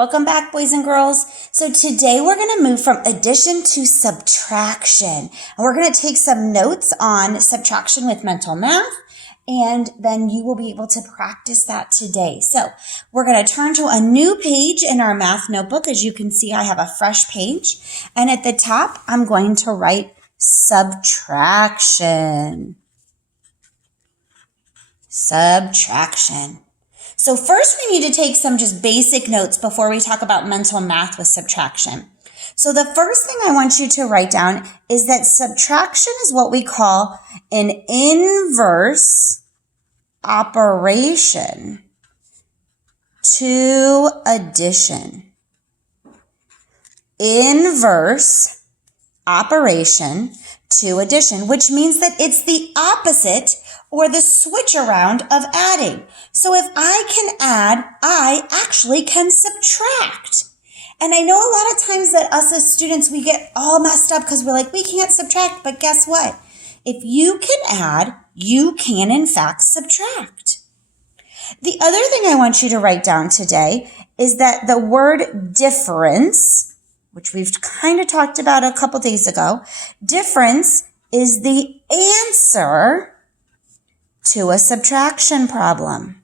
Welcome back, boys and girls. So today we're going to move from addition to subtraction. And we're going to take some notes on subtraction with mental math, and then you will be able to practice that today. So we're going to turn to a new page in our math notebook. As you can see, I have a fresh page. And at the top, I'm going to write subtraction. Subtraction. So first we need to take some just basic notes before we talk about mental math with subtraction. So the first thing I want you to write down is that subtraction is what we call an inverse operation to addition. Inverse operation to addition, which means that it's the opposite or the switch around of adding. So if I can add, I actually can subtract. And I know a lot of times that us as students, we get all messed up because we're like, we can't subtract. But guess what? If you can add, you can in fact subtract. The other thing I want you to write down today is that the word difference, which we've kind of talked about a couple days ago, difference is the answer to a subtraction problem.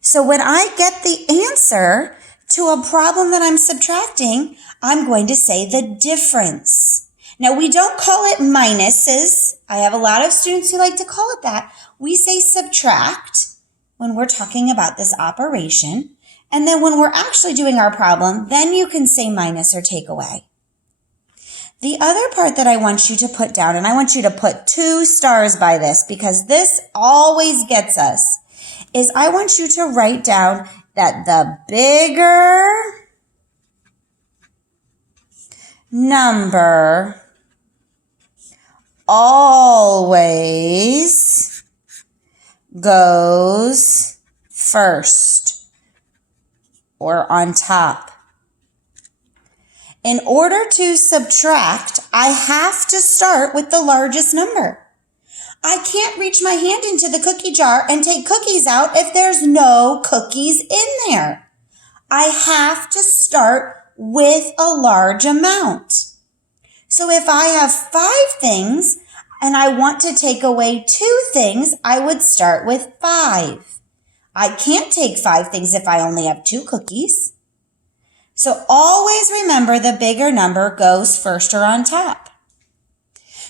So when I get the answer to a problem that I'm subtracting, I'm going to say the difference. Now, we don't call it minuses. I have a lot of students who like to call it that. We say subtract when we're talking about this operation. And then when we're actually doing our problem, then you can say minus or take away. The other part that I want you to put down, and I want you to put 2 stars by this because this always gets us, is I want you to write down that the bigger number always goes first or on top. In order to subtract, I have to start with the largest number. I can't reach my hand into the cookie jar and take cookies out if there's no cookies in there. I have to start with a large amount. So if I have 5 things and I want to take away 2 things, I would start with 5. I can't take 5 things if I only have 2 cookies. So always remember the bigger number goes first or on top.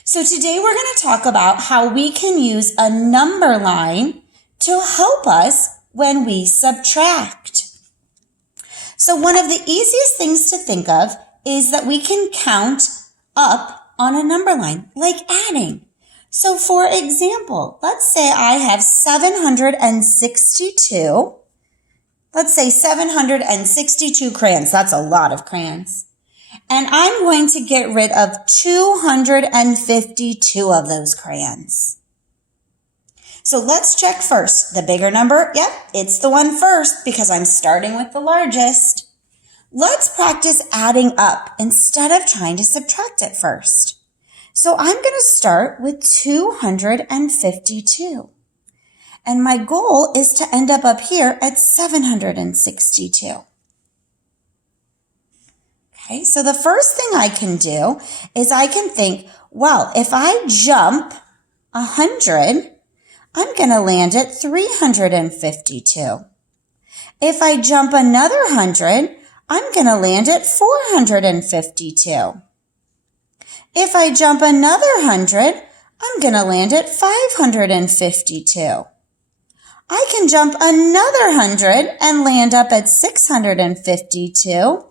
So today we're going to talk about how we can use a number line to help us when we subtract. So one of the easiest things to think of is that we can count up on a number line, like adding. So for example, let's say I have 762. Let's say 762 crayons. That's a lot of crayons. And I'm going to get rid of 252 of those crayons. So let's check first. The bigger number, yep, it's the one first because I'm starting with the largest. Let's practice adding up instead of trying to subtract it first. So I'm going to start with 252. And my goal is to end up here at 762. Okay, so the first thing I can do is I can think, well, if I jump 100, I'm going to land at 352. If I jump another 100, I'm going to land at 452. If I jump another 100, I'm going to land at 552. I can jump another 100 and land up at 652.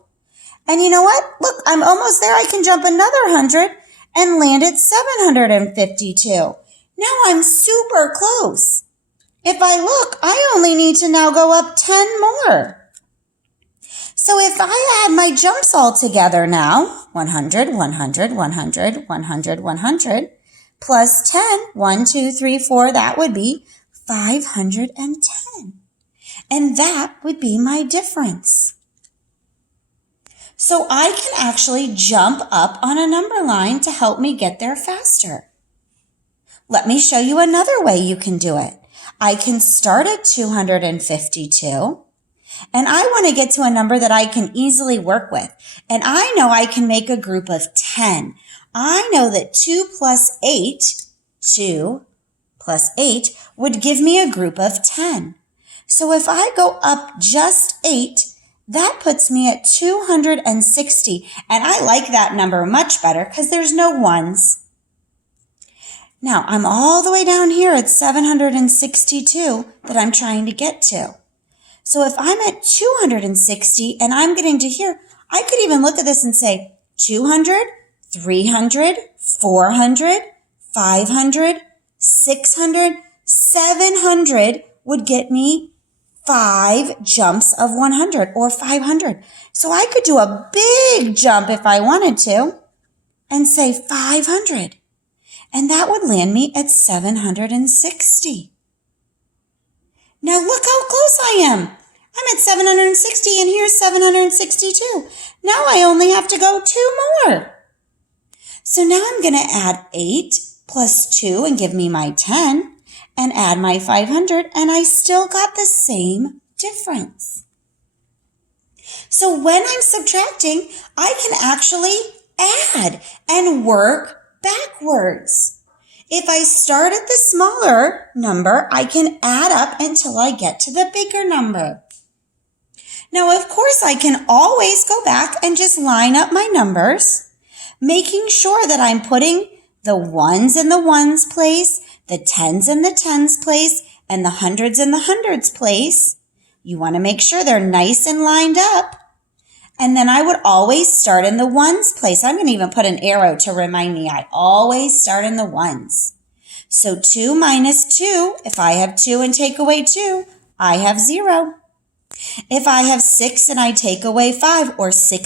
And you know what? Look, I'm almost there. I can jump another 100 and land at 752. Now I'm super close. If I look, I only need to now go up 10 more. So if I add my jumps all together now, 100, 100, 100, 100, 100, plus 10, 1, 2, 3, 4, that would be 510. And that would be my difference. So I can actually jump up on a number line to help me get there faster. Let me show you another way you can do it. I can start at 252. And I want to get to a number that I can easily work with. And I know I can make a group of 10. I know that 2 plus 8 would give me a group of 10. So if I go up just 8, that puts me at 260. And I like that number much better because there's no ones. Now I'm all the way down here at 762 that I'm trying to get to. So if I'm at 260 and I'm getting to here, I could even look at this and say 200, 300, 400, 500, 600, 700 would get me 5 jumps of 100 or 500. So I could do a big jump if I wanted to and say 500. And that would land me at 760. Now look how close I am. I'm at 760 and here's 762. Now I only have to go 2 more. So now I'm going to add 8 plus 2 and give me my 10 and add my 500 and I still got the same difference. So when I'm subtracting, I can actually add and work backwards. If I start at the smaller number, I can add up until I get to the bigger number. Now, of course, I can always go back and just line up my numbers, making sure that I'm putting the ones in the ones place, the tens in the tens place, and the hundreds in the hundreds place. You want to make sure they're nice and lined up. And then I would always start in the ones place. I'm going to even put an arrow to remind me I always start in the ones. So 2 minus 2, if I have 2 and take away 2, I have 0. If I have 6 and I take away 5, or 6